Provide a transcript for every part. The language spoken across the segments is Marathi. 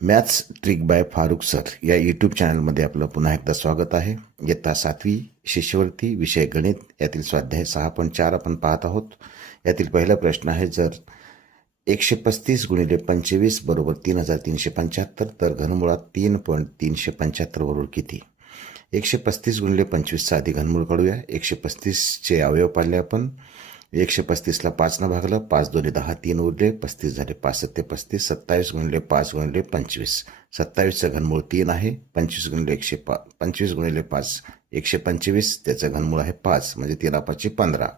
Maths trick by Farooq sir या यूट्यूब चॅनलमध्ये आपलं पुन्हा एकदा स्वागत आहे. इयत्ता 7वी शिष्यवृत्ती विषय गणित यातील स्वाध्याय 6.4 आपण पाहत आहोत. यातील पहिला प्रश्न आहे, जर 135 गुणिले 25 बरोबर 3375 तर घनमुळात 3.375 बरोबर किती? 135 गुणिले 25 चा आधी घनमूळ काढूया. 135चे अवयव पाडले आपण. 135ला 5 भागलं, 5 दोन्ही 10, 3 उरले, 35 झाले, 5 सत्ते 35, 27 गुणिले 5 गुणिले 25, 27चं घनमूळ 3 आहे. 25 गुणिले 25 गुणिले 5 125, त्याचं घनमूळ आहे 5, म्हणजे 13 5 15.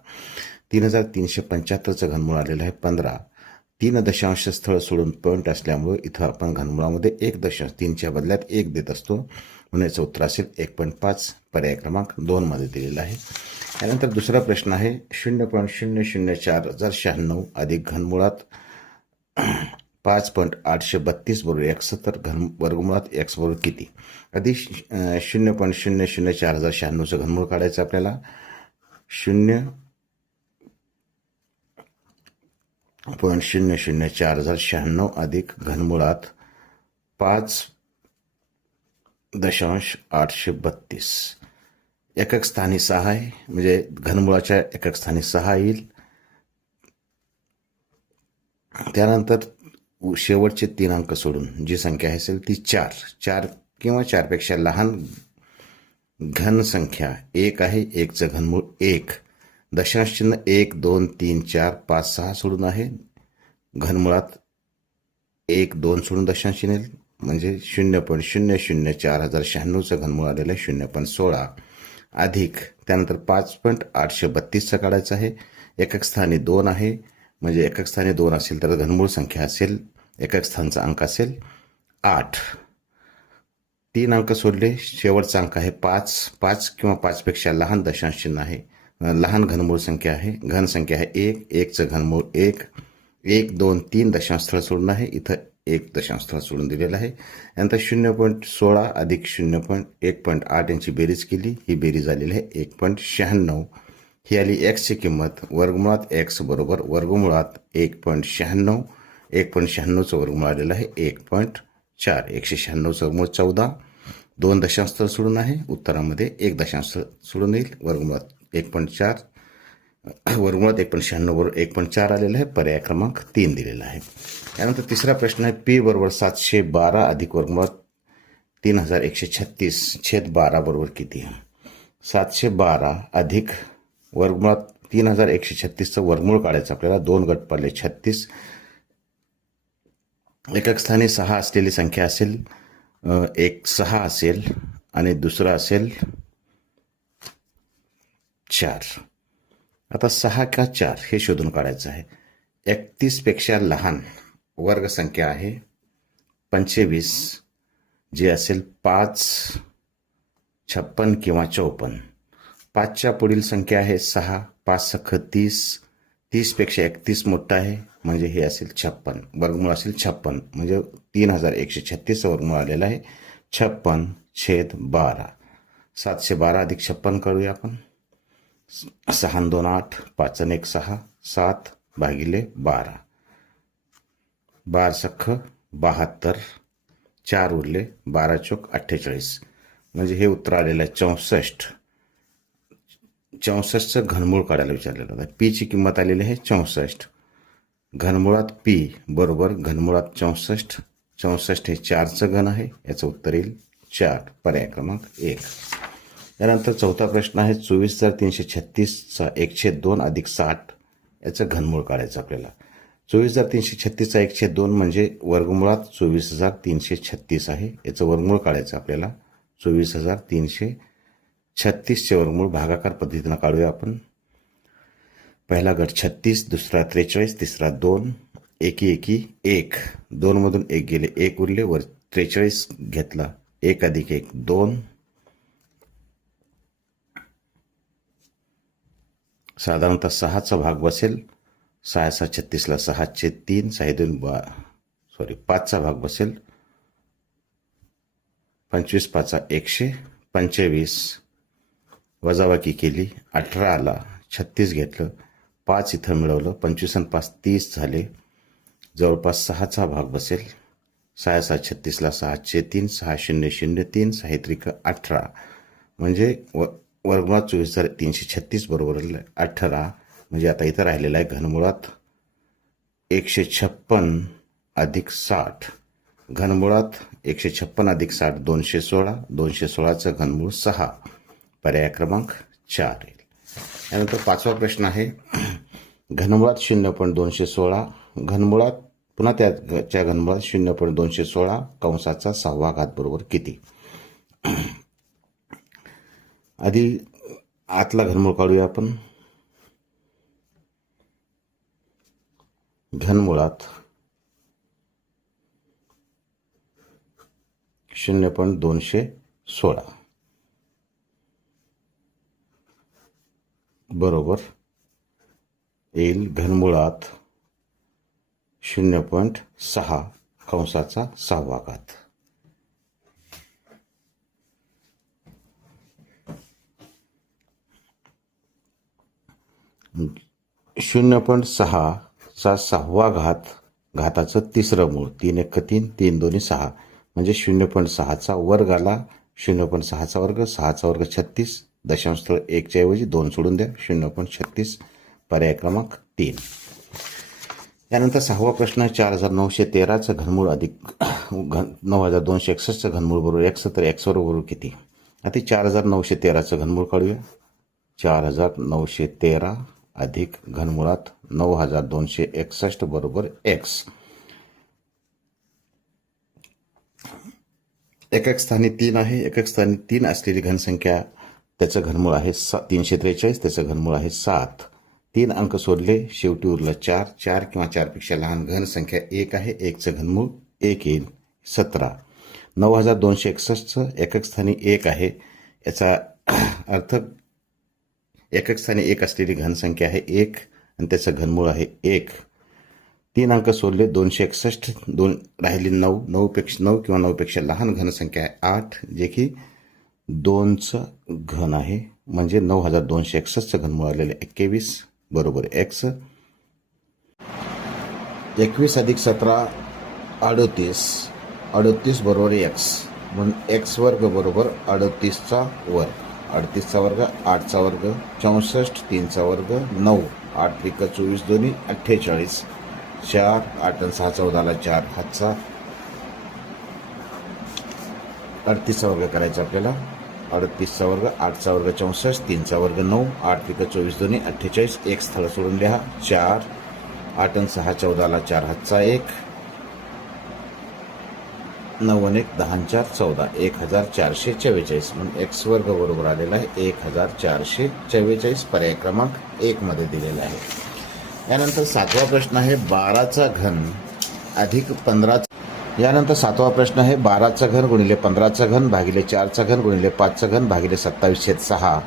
3375चं घनमूळ आलेलं आहे 15. 3 दशांश स्थळ सोडून पॉईंट असल्यामुळे इथं आपण घनमुळामध्ये 1 दशांश 3च्या बदल्यात 1 देत असतो, म्हणून याचं उत्तर असेल 1.5. पर्याय क्रमांक 2 मध्ये दिलेला आहे. त्यानंतर दुसरा प्रश्न आहे, 0.004096 अधिक घनमुळात 5.832 बरोबर x तर वर्गमुळात x बरोबर किती? आधी 0.004096चं घनमूळ काढायचं आपल्याला. 0.004096 अधिक घनमुळात 5.832. एकक स्थानी 6 आहे, म्हणजे घनमुळाच्या एकक स्थानी 6 येईल. त्यानंतर शेवटचे 3 अंक सोडून जी संख्या असेल ती 4 किंवा 4पेक्षा लहान घन संख्या 1 आहे. 1चं घनमूळ 1. दशांश चिन्ह 1 2 3 4 5 6 सोडून आहे. घनमुळात 1 2 सोडून दशांश चिन्ह येईल, म्हणजे 0.004096चं घनमूळ आलेलं आहे 0.16 अधिक त्यानंतर 5.832चा काढायचा आहे. एकक स्थानी 2 आहे, म्हणजे एकक स्थानी 2 असेल तर घनमूळ संख्या असेल, एकक स्थानचा अंक असेल 8. 3 अंक सोडले, शेवटचा अंक आहे 5 किंवा 5पेक्षा लहान दशांश चिन्ह आहे, लहान घनमूळ संख्या आहे. घन संख्या आहे 1चं घनमूळ 1. 1 2 3 दशांश स्थळ सोडून आहे, इथं 1 दशांश स्थळ सोडून दिलेलं आहे. नंतर 0.16 अधिक 1.8 यांची बेरीज केली, ही बेरीज आलेली आहे 1.96. ही आली एक्सची किंमत. वर्गमुळात एक्स बरोबर वर्गमुळात 1.96. 1.96चं वर्गमूळ आलेलं आहे 1.4. 196चं वर्गमूळ 14. 2 दशांश स्थळ सोडून आहे, उत्तरामध्ये 1 दशांश स्थळ सोडून येईल. वर्गमुळात 1.4, वर्गमुळात 1.96 बरोबर 1.4 आलेलं आहे. पर्याय क्रमांक 3 दिलेला आहे. त्यानंतर तिसरा प्रश्न आहे, पी बरोबर 712 अधिक वर्गमुळात 3136/12 बरोबर किती? 712 अधिक वर्गमुळात 3136चं वर्गमूळ काढायचं आपल्याला. 2 गट पडले 36. एकक स्थानी 6 असलेली संख्या असेल, एक 6 असेल आणि दुसरा असेल 4. आता 6 का 4 हे शोधून काढायचं आहे. 31पेक्षा लहान वर्ग संख्या आहे 25, जे असेल 5, 56 किंवा 54. 5च्या पुढील संख्या आहे 6. 5 सख 30. 30पेक्षा 31 मोठा आहे, म्हणजे हे असेल 56. वर्गमूळ असेल 56, म्हणजे 3136 वर्गमूळ आलेला आहे 56/12. 712 अधिक 56 करूया आपण. 6 2 8, 5 1 6, 7 भागिले 12. 12 सख 72, 4 उरले, 12 चोक 48, म्हणजे हे उत्तर आलेलं आहे 64. 64चं घनमूळ काढायला विचारलेलं होतं. पीची किंमत आलेली आहे 64. घनमुळात पी बरोबर घनमुळात 64. 64 हे 4चं घन आहे, याचं उत्तर येईल 4. पर्याय क्रमांक 1. त्यानंतर चौथा प्रश्न आहे, 24,336चा 1/2 अधिक 60 याचं घनमूळ काढायचं आपल्याला. 24,336चा 1/2 म्हणजे वर्गमुळात 24,336 आहे, याचं वर्गमूळ काढायचं आपल्याला. 24,336चे वर्गमूळ भागाकार पद्धतीनं काढूया आपण. पहिला गट 36, दुसरा 43, तिसरा 2, एकी 1. 2 मधून 1 गेले, 1 उरले, वर 43 घेतला, 1 अधिक 1 2. साधारणतः 6चा भाग बसेल. 6 6 36ला 6/3, 5चा भाग बसेल. 25 5 125. वजाबाकी केली, 18 आला, 36 घेतलं, 5 इथं मिळवलं, 25 आणि 5 30 झाले. जवळपास 6चा भाग बसेल. 6×7=36ला 603, 6×0=03, 6×3=18 म्हणजे वर्गमुळात 24,336 बरोबर 18. म्हणजे आता इथं राहिलेला आहे घनमुळात 156 अधिक 60. घनमुळात 156 अधिक 60 216. 216चं घनमूळ 6. पर्याय क्रमांक 4 येईल. त्यानंतर 5वा प्रश्न आहे घनमुळात 0.216. घनमुळात पुन्हा त्याच्या घनमुळात 0.216 कंसाचा 6वा घात बरोबर किती. आधी आतला घनमूळ काढूया आपण. घनमुळात 0.216 बरोबर येईल घनमुळात 0.6 कंसाचा 6वा घात. शून्य 0.6चा 6वा घात घाताचं तिसरं मूळ 3×1=3, 3×2=6 म्हणजे 0.6चा वर्ग आला. 0.6चा वर्ग 6चा वर्ग 36. दशांशस्थळ 1च्या ऐवजी 2 सोडून द्या. 0.36 पर्याय क्रमांक 3. यानंतर 6वा प्रश्न 4,913चं घनमूळ अधिक 9,261चं घनमूळ बरोबर x तर x बरोबर किती. आता 4,913चं घनमूळ काढूया. 4,913 अधिक घनमुळात 9,261 बरोबर x. एकक स्थानी 3 आहे. एकक स्थानी 3 असलेली घनसंख्या त्याचं घनमूळ आहे 343. त्याचं घनमूळ आहे 7. 3 अंक सोडले शेवटी उरलं 4. 4 किंवा 4पेक्षा लहान घनसंख्या 1 आहे. 1चं घनमूळ 1 येईल 17. 9,261चं एकक स्थानी 1 आहे. याचा अर्थ एकक स्थानी 1 असलेली घनसंख्या आहे 1 आणि त्याचं घनमूळ आहे 1. 3 अंक सोडले 261. 2 राहिली 9. 9 किंवा 9पेक्षा लहान घनसंख्या आहे 8 जे की 2चं घन आहे. म्हणजे 9,261चं घनमूळ आलेलं 21 बरोबर x. 21 अधिक 17 38. 38 बरोबर x म्हणून x वर्ग बरोबर 38चा वर्ग. 38चा वर्ग 8चा वर्ग 64. 3चा वर्ग 9. 8×3=24 दोन्ही 48. 4 8 आणि 6 14ला 4 हातचा 38चा वर्ग करायचा आपल्याला. 38चा वर्ग 8चा वर्ग 64. 3चा वर्ग 9. 8×24 दोन्ही 48. एक स्थळ सोडून लिहा. 4 8 आणि 6 14ला 4 हातचा 1. 9 आणि 1 10 आणि 4 14. 1444 म्हणून x वर्ग बरोबर आलेला आहे 1444. पर्याय क्रमांक 1 मध्ये दिलेला आहे. यानंतर 7वा प्रश्न आहे 12चा घन अधिक 15. यानंतर 7वा प्रश्न आहे 12चा घन गुणिले 15चा घन भागिले 4चा घन गुणिले 5चा घन भागिले 27/6.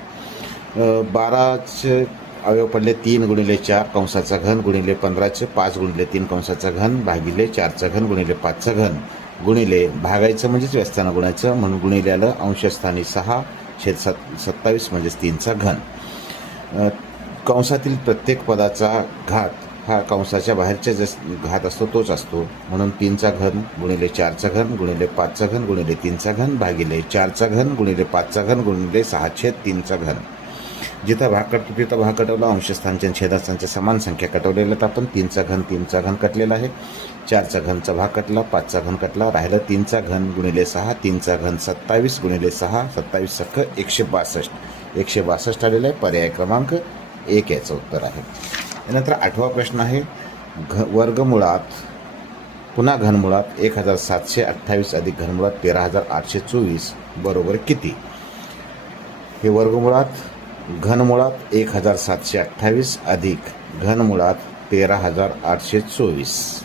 12चे अवयव पडले 3 गुणिले 4 कंसाचा घन गुणिले 15चे 5 गुणिले 3 कंसाचा घन भागिले 4चा घन गुणिले 5चा घन गुणिले भागायचं म्हणजेच व्यस्तानं गुणायचं म्हणून गुणिले आलं अंशस्थानी 6/27 म्हणजेच 3चा घन. कंसातील प्रत्येक पदाचा घात हा कंसाच्या बाहेरच्या घात असतो तोच असतो म्हणून 3चा घन गुणिले 4चा घन गुणिले 5चा घन गुणिले 3चा घन भागिले 4चा घन गुणिले 5चा घन गुणिले 6/3चा घन. जिथं भाग कटतो तिथं भाग कटवला. अंशस्थानच्या छेदस्थानच्या समान संख्या कटवलेल्या तर आपण 3चा घन कटलेला आहे. 4चा घनचा भाग कटला. 5चा घन कटला. राहिलं 3चा घन गुणिले 6. 3चा घन 27 गुणिले 6 27 सख 162. 162 आलेला आहे. पर्याय क्रमांक 1 याचं उत्तर आहे. त्यानंतर 8वा प्रश्न आहे वर्गमुळात पुन्हा घनमुळात 1728 अधिक घनमुळात 13,824 बरोबर किती. हे वर्गमुळात घनमुळात 1728 अधिक घनमुळात 13,824.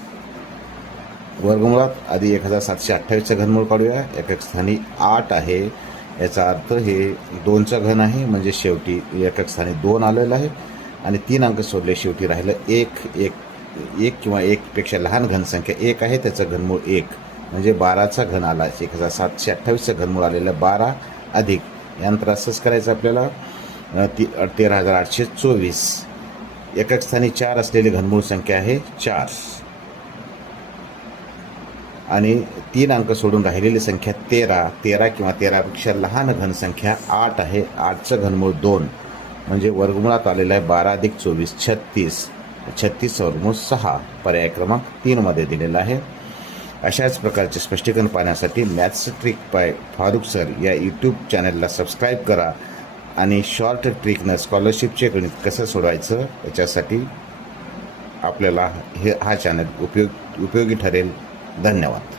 वर्गमुळात आधी 1728चं घनमूळ काढूया. एकक स्थानी 8 आहे. याचा अर्थ हे 2चं घन आहे म्हणजे शेवटी एकक स्थानी 2 आलेलं आहे आणि 3 अंक सोडले शेवटी राहिलं 1 किंवा 1पेक्षा लहान घनसंख्या 1 आहे त्याचं घनमूळ 1 म्हणजे 12चा घन आला. 1728चं घनमूळ आलेलं 12 अधिक यानंतर असंच करायचं आपल्याला 13,824. एकक स्थानी 4 असलेली घनमूळ संख्या आहे 4 आणि 3 अंक सोडून राहिलेली संख्या 13 किंवा 13पेक्षा लहान घनसंख्या 8 आहे. 8चं घनमूळ 2 म्हणजे वर्गमुळात आलेलं आहे 12 अधिक 24 36. 36 वर्गमूळ 6 पर्याय क्रमांक 3 मध्ये दिलेला आहे. अशाच प्रकारचे स्पष्टीकरण पाहण्यासाठी maths trick by Farooq sir या यूट्यूब चॅनलला सबस्क्राईब करा आणि शॉर्ट ट्रिकनं स्कॉलरशिपचे गणित कसं सोडवायचं याच्यासाठी आपल्याला हा चॅनल उपयोगी ठरेल. धन्यवाद.